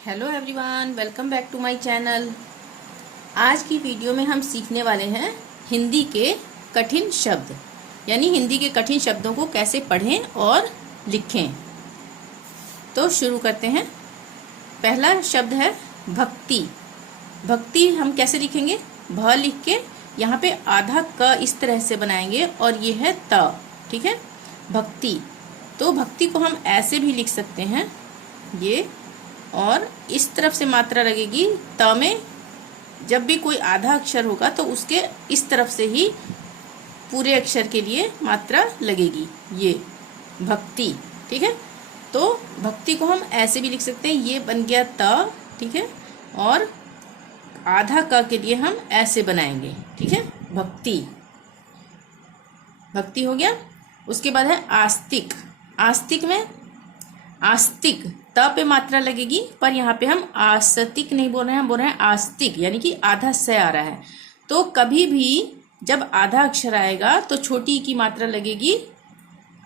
Hello everyone, welcome back to my channel. आज की video में हम सीखने वाले हैं हिंदी के कठिन शब्द, यानी हिंदी के कठिन शब्दों को कैसे पढ़ें और लिखें। तो शुरू करते हैं। पहला शब्द है भक्ति। भक्ति हम कैसे लिखेंगे? भ लिख के यहाँ पे आधा क इस तरह से बनाएंगे और ये है त। ठीक है, भक्ति। तो भक्ति को हम ऐसे भी लिख सकते हैं, ये, और इस तरफ से मात्रा लगेगी त में। जब भी कोई आधा अक्षर होगा तो उसके इस तरफ से ही पूरे अक्षर के लिए मात्रा लगेगी, ये भक्ति। ठीक है, तो भक्ति को हम ऐसे भी लिख सकते हैं, ये बन गया त। ठीक है, और आधा क के लिए हम ऐसे बनाएंगे। ठीक है, भक्ति, भक्ति हो गया। उसके बाद है आस्तिक। आस्तिक में आस्तिक त पे मात्रा लगेगी, पर यहाँ पे हम आस्तिक नहीं बोल रहे हैं, हम बोल रहे हैं आस्तिक, यानी कि आधा स आ रहा है। तो कभी भी जब आधा अक्षर आएगा तो छोटी की मात्रा लगेगी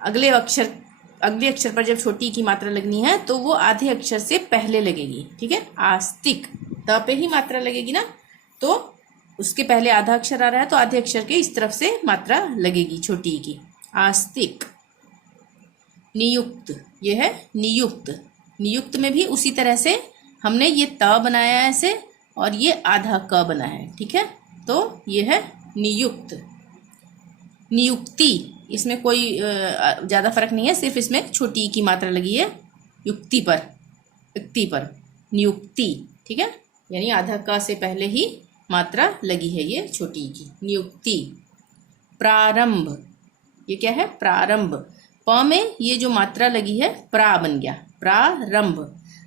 अगले अक्षर पर। जब छोटी की मात्रा लगनी है तो वो आधे अक्षर से पहले लगेगी। ठीक है, आस्तिक त पे ही मात्रा लगेगी ना, तो उसके पहले आधा अक्षर आ रहा है तो आधे अक्षर के इस तरफ से मात्रा लगेगी छोटी की, आस्तिक। नियुक्त, ये है नियुक्त। नियुक्त में भी उसी तरह से हमने ये त बनाया है ऐसे, और ये आधा क बना है। ठीक है, तो ये है नियुक्त। नियुक्ति, इसमें कोई ज़्यादा फर्क नहीं है, सिर्फ इसमें छोटी की मात्रा लगी है युक्ति पर, युक्ति पर, नियुक्ति। ठीक है, यानी आधा क से पहले ही मात्रा लगी है ये छोटी की, नियुक्ति। प्रारंभ, ये क्या है? प्रारंभ। प में ये जो मात्रा लगी है प्रा बन गया, प्रारंभ।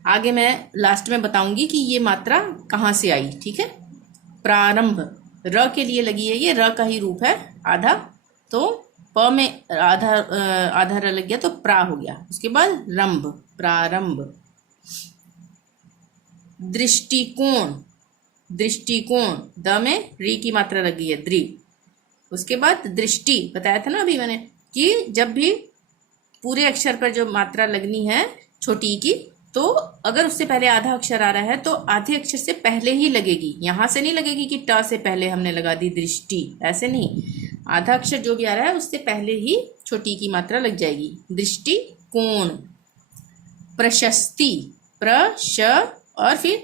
आगे मैं लास्ट में बताऊंगी कि ये मात्रा कहाँ से आई। ठीक है, प्रारंभ र के लिए लगी है, ये र का ही रूप है आधा, तो प में आधा र लग गया तो प्रा हो गया। उसके बाद रंभ, प्रारंभ। दृष्टिकोण, दृष्टिकोण, द में री की मात्रा लगी है, द्रि। उसके बाद दृष्टि, बताया था ना अभी मैंने कि जब भी पूरे अक्षर पर जो मात्रा लगनी है छोटी की, तो अगर उससे पहले आधा अक्षर आ रहा है तो आधे अक्षर से पहले ही लगेगी। यहां से नहीं लगेगी कि ट से पहले हमने लगा दी दृष्टि, ऐसे नहीं। आधा अक्षर जो भी आ रहा है उससे पहले ही छोटी की मात्रा लग जाएगी। दृष्टि कोण। प्रशस्ति, प्रश और फिर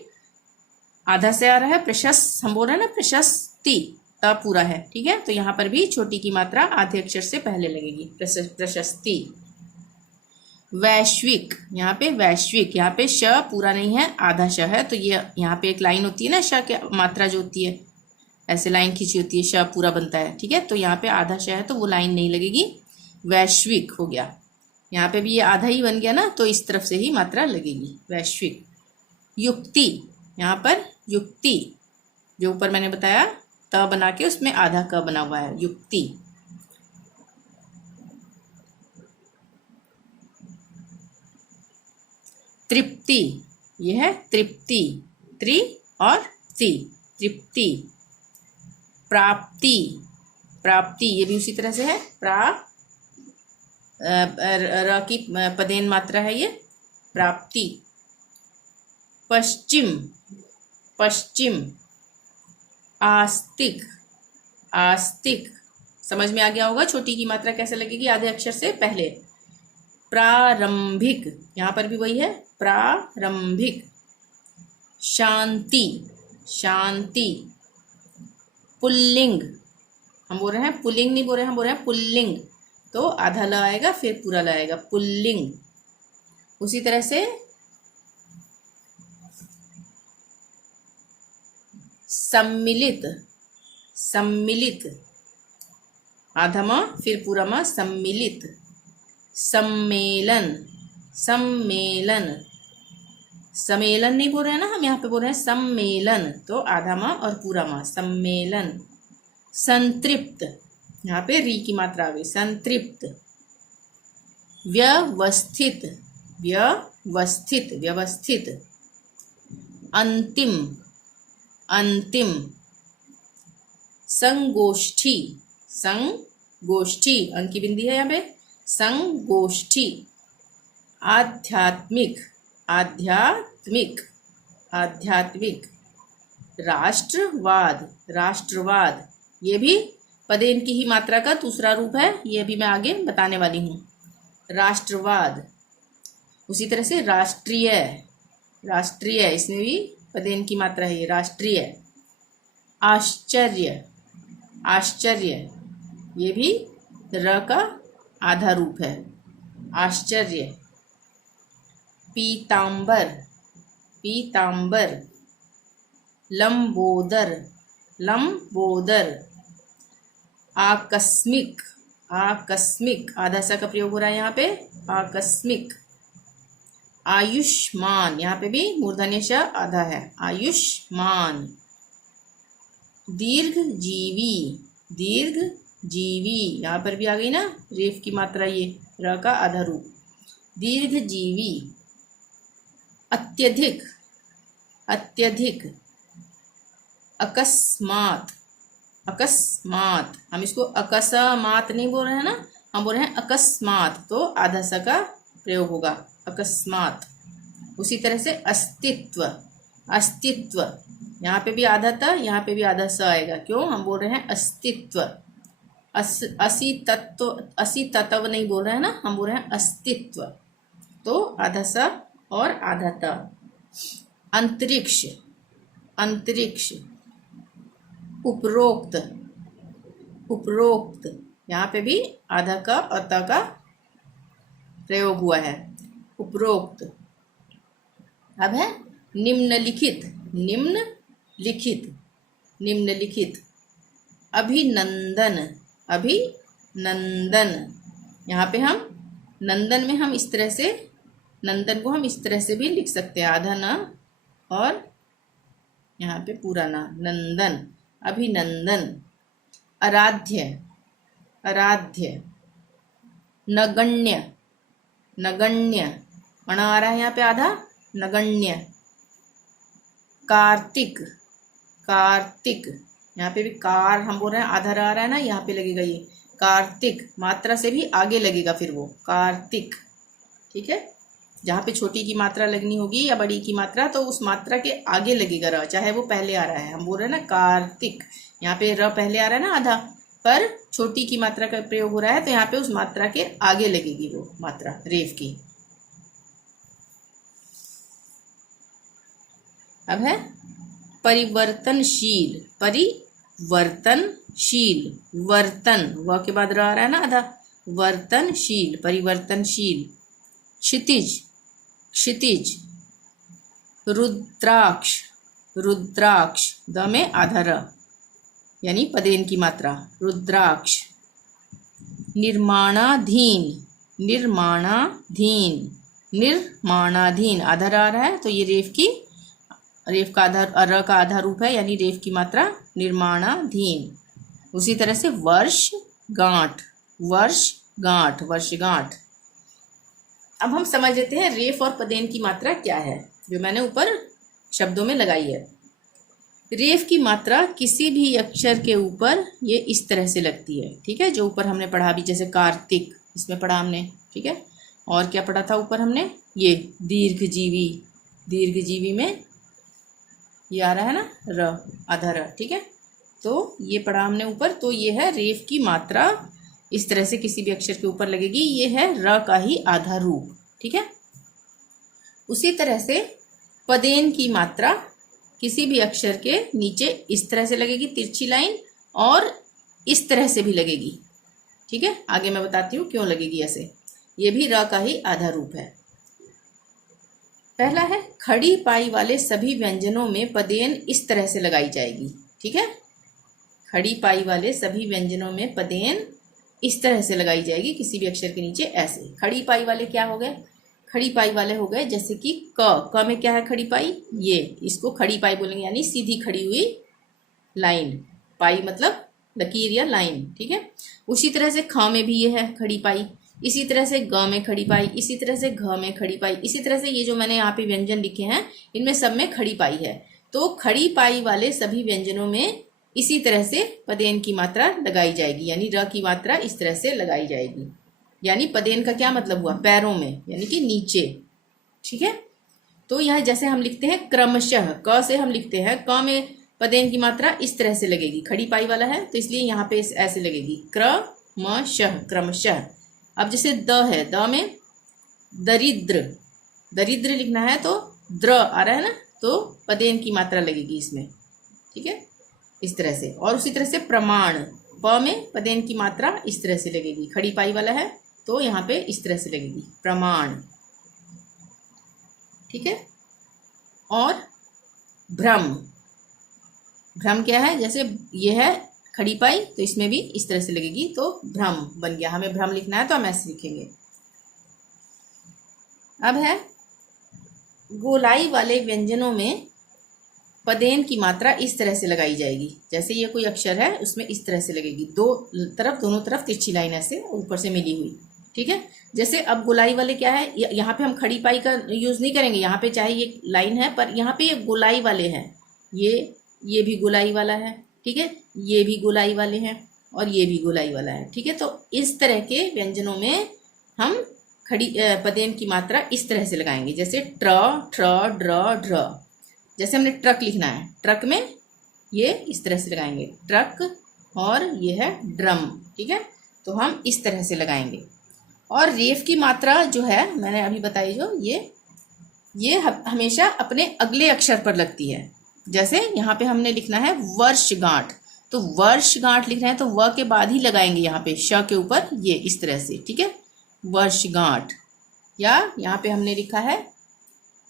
आधा से आ रहा है प्रशस्त, हम बोल रहे हैं ना प्रशस्ति, त पूरा है। ठीक है, तो यहाँ पर भी छोटी की मात्रा आधे अक्षर से पहले लगेगी, प्रशस्ति। वैश्विक, यहाँ पे वैश्विक, यहाँ पे श पूरा नहीं है, आधा श है, तो ये यहाँ पे एक लाइन होती है ना, श की मात्रा जो होती है ऐसे लाइन खींची होती है, श पूरा बनता है। ठीक है, तो यहाँ पे आधा श है तो वो लाइन नहीं लगेगी, वैश्विक हो गया। यहाँ पे भी ये आधा ही बन गया ना, तो इस तरफ से ही मात्रा लगेगी, वैश्विक। युक्ति, यहाँ पर युक्ति, जो ऊपर मैंने बताया त बना के उसमें आधा क बना हुआ है, युक्ति। तृप्ति, यह है तृप्ति, त्रि और ति, तृप्ति। प्राप्ति, प्राप्ति, ये भी उसी तरह से है, र की पदेन मात्रा है ये, प्राप्ति। पश्चिम, पश्चिम। आस्तिक, आस्तिक, समझ में आ गया होगा छोटी की मात्रा कैसे लगेगी आधे अक्षर से पहले। प्रारंभिक, यहाँ पर भी वही है, प्रारंभिक। शांति, शांति। पुल्लिंग, हम बोल रहे हैं पुल्लिंग नहीं बोल रहे हैं, हम बोल रहे हैं पुल्लिंग, तो आधा ल आएगा फिर पूरा ल आएगा, पुल्लिंग। उसी तरह से सम्मिलित, सम्मिलित, आधा म फिर पूरा म, सम्मिलित। सम्मेलन, सम्मेलन, सम्मेलन नहीं बोल रहे हैं ना हम, यहाँ पे बोल रहे हैं सम्मेलन, तो आधा म और पूरा म, सम्मेलन। संतृप्त, यहाँ पे री की मात्रा आ गई, संतृप्त। व्यवस्थित, व्यवस्थित, व्यवस्थित। अंतिम, अंतिम। संगोष्ठी, संगोष्ठी, अंक की बिंदी है यहाँ पे, संगोष्ठी। आध्यात्मिक, आध्यात्मिक। आध्यात्मिक। राष्ट्रवाद, राष्ट्रवाद, ये भी पदेन की ही मात्रा का दूसरा रूप है, ये भी मैं आगे बताने वाली हूँ। राष्ट्रवाद। उसी तरह से राष्ट्रीय, राष्ट्रीय, इसमें भी पदेन की मात्रा है, राष्ट्रीय। आश्चर्य, आश्चर्य, ये भी र का आधा रूप है, आश्चर्य। पीतांबर, पीतांबर। लंबोदर, लंबोदर। आकस्मिक, आकस्मिक, आधा सा का प्रयोग हो रहा है यहाँ पे, आकस्मिक। आयुष्मान, यहाँ पे भी मूर्धन्य श आधा है, आयुष्मान। दीर्घजीवी, दीर्घजीवी, यहाँ पर भी आ गई ना रेफ की मात्रा, ये र का आधा रूप, दीर्घजीवी। अत्यधिक, अत्यधिक। अकस्मात, अकस्मात, हम इसको अकस्मात नहीं बोल रहे हैं ना, हम बोल रहे हैं अकस्मात, तो आधा सा का प्रयोग होगा, अकस्मात। उसी तरह से अस्तित्व, अस्तित्व, यहाँ पे भी आधा था, यहाँ पे भी आधा स आएगा, क्यों, हम बोल रहे हैं अस्तित्व। असी तत्व, असी तत्व नहीं बोल रहे हैं ना, हम बोल रहे हैं अस्तित्व, तो आधा स और आधा त। अंतरिक्ष, अंतरिक्ष। उपरोक्त, उपरोक्त, यहाँ पे भी आधा का और त का प्रयोग हुआ है, उपरोक्त। अब है निम्नलिखित, निम्नलिखित, निम्नलिखित। अभिनंदन, अभिनंदन, यहाँ पे हम नंदन में हम इस तरह से, नंदन को हम इस तरह से भी लिख सकते हैं, आधा न और यहाँ पे पूरा ना, नंदन, अभिनंदन। आराध्य, आराध्य। नगण्य, नगण्य, अण आ रहा है यहाँ पे आधा, नगण्य। कार्तिक, कार्तिक, यहाँ पे भी कार हम बोल रहे हैं, आधा आ रहा है ना, यहाँ पे लगेगा ये कार्तिक, मात्रा से भी आगे लगेगा फिर वो कार्तिक, ठीक है। जहाँ पे छोटी की मात्रा लगनी होगी या बड़ी की मात्रा, तो उस मात्रा के आगे लगेगा र, चाहे वो पहले आ रहा है, हम बोल रहे हैं ना कार्तिक, यहाँ पे र पहले आ रहा है ना आधा, पर छोटी की मात्रा का प्रयोग हो रहा है, तो यहाँ पे उस मात्रा के आगे लगेगी वो मात्रा रेफ की। अब है परिवर्तनशील, परिवर्तनशील, वर्तन, व के बाद र आ रहा है ना आधा, वर्तनशील, परिवर्तनशील। क्षितिज, क्षितिज। रुद्राक्ष, रुद्राक्ष, द में आधा र, यानी पदेन की मात्रा, रुद्राक्ष। निर्माणाधीन, निर्माणाधीन, निर्माणाधीन, आधा र आ रहा है, तो ये रेफ की, रेफ का आधा, र का आधा रूप है, यानी रेफ की मात्रा, निर्माणाधीन। उसी तरह से वर्षगांठ, वर्षगांठ, वर्षगांठ। अब हम समझ लेते हैं रेफ और पदेन की मात्रा क्या है, जो मैंने ऊपर शब्दों में लगाई है। रेफ की मात्रा किसी भी अक्षर के ऊपर ये इस तरह से लगती है, ठीक है, जो ऊपर हमने पढ़ा भी, जैसे कार्तिक, इसमें पढ़ा हमने, ठीक है। और क्या पढ़ा था ऊपर हमने, ये दीर्घजीवी, दीर्घजीवी में ये आ रहा है ना र, आधा र, ठीक है, तो ये पढ़ा हमने ऊपर। तो ये है रेफ की मात्रा, इस तरह से किसी भी अक्षर के ऊपर लगेगी, ये है र का ही आधा रूप, ठीक है। उसी तरह से पदेन की मात्रा किसी भी अक्षर के नीचे इस तरह से लगेगी, तिरछी लाइन, और इस तरह से भी लगेगी, ठीक है। आगे मैं बताती हूँ क्यों लगेगी ऐसे, ये भी र का ही आधा रूप है। पहला है खड़ी पाई वाले सभी व्यंजनों में पदेन इस तरह से लगाई जाएगी, ठीक है। खड़ी पाई वाले सभी व्यंजनों में पदेन इस तरह से लगाई जाएगी, किसी भी अक्षर के नीचे ऐसे। खड़ी पाई वाले क्या हो गए, खड़ी पाई वाले हो गए जैसे कि क में क्या है खड़ी पाई, ये, इसको खड़ी पाई बोलेंगे, यानी सीधी खड़ी हुई लाइन, पाई मतलब लकीर या लाइन, ठीक है। उसी तरह से ख में भी ये है खड़ी पाई, इसी तरह से ग में खड़ी पाई, इसी तरह से घ में खड़ी पाई, इसी तरह से ये जो मैंने यहाँ पे व्यंजन लिखे हैं इनमें सब में खड़ी पाई है। तो खड़ी पाई वाले सभी व्यंजनों में इसी तरह से पदेन की मात्रा लगाई जाएगी, यानी र की मात्रा इस तरह से लगाई जाएगी। यानी पदेन का क्या मतलब हुआ, पैरों में, यानी कि नीचे, ठीक है। तो यह जैसे हम लिखते हैं क्रमशः, क से हम लिखते हैं, क में पदेन की मात्रा इस तरह से लगेगी, खड़ी पाई वाला है तो इसलिए यहाँ पे ऐसे लगेगी, क्रमशः, क्रमशः। अब जैसे द है, द में दरिद्र, दरिद्र लिखना है तो द्र आ रहा है ना, तो पदेन की मात्रा लगेगी इसमें, ठीक है, इस तरह से। और उसी तरह से प्रमाण, प में पदेन की मात्रा इस तरह से लगेगी, खड़ी पाई वाला है तो यहाँ पे इस तरह से लगेगी, प्रमाण, ठीक है। और भ्रम, भ्रम क्या है, जैसे ये है खड़ी पाई तो इसमें भी इस तरह से लगेगी, तो भ्रम बन गया। हमें भ्रम लिखना है तो हम ऐसे लिखेंगे। अब है गोलाई वाले व्यंजनों में पदेन की मात्रा इस तरह से लगाई जाएगी, जैसे ये कोई अक्षर है उसमें इस तरह से लगेगी, दोनों तरफ तिरछी लाइन ऐसे ऊपर से मिली हुई, ठीक है। जैसे अब गोलाई वाले क्या है, यहाँ पे हम खड़ी पाई का यूज नहीं करेंगे, यहाँ पे चाहे ये लाइन है पर यहाँ पे ये गोलाई वाले हैं, ये भी गोलाई वाला है, ठीक है, ये भी गोलाई वाले हैं और ये भी गोलाई वाला है, ठीक है। तो इस तरह के व्यंजनों में हम खड़ी पदेन की मात्रा इस तरह से लगाएंगे, जैसे ट्र, ट्र, ड्र, ड्र। जैसे हमने ट्रक लिखना है, ट्रक में ये इस तरह से लगाएंगे, ट्रक, और ये है ड्रम, ठीक है, तो हम इस तरह से लगाएंगे। और रेफ की मात्रा जो है मैंने अभी बताई, जो ये हमेशा अपने अगले अक्षर पर लगती है। जैसे यहाँ पे हमने लिखना है वर्षगांठ, तो वर्षगांठ लिखना है तो व के बाद ही लगाएंगे यहाँ पे श के ऊपर, ये इस तरह से, ठीक है, वर्षगांठ। या यहाँ पे हमने लिखा है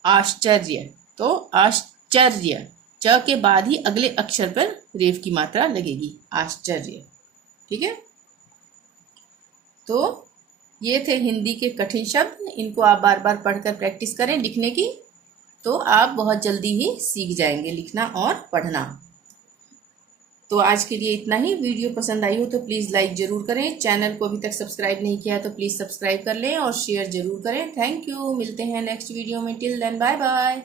आश्चर्य, तो आश्चर्य, च के बाद ही अगले अक्षर पर रेफ की मात्रा लगेगी, आश्चर्य, ठीक है। तो ये थे हिंदी के कठिन शब्द, इनको आप बार बार पढ़कर प्रैक्टिस करें लिखने की, तो आप बहुत जल्दी ही सीख जाएंगे लिखना और पढ़ना। तो आज के लिए इतना ही। वीडियो पसंद आई हो तो प्लीज़ लाइक ज़रूर करें, चैनल को अभी तक सब्सक्राइब नहीं किया है तो प्लीज़ सब्सक्राइब कर लें और शेयर ज़रूर करें। थैंक यू, मिलते हैं नेक्स्ट वीडियो में, टिल देन बाय बाय।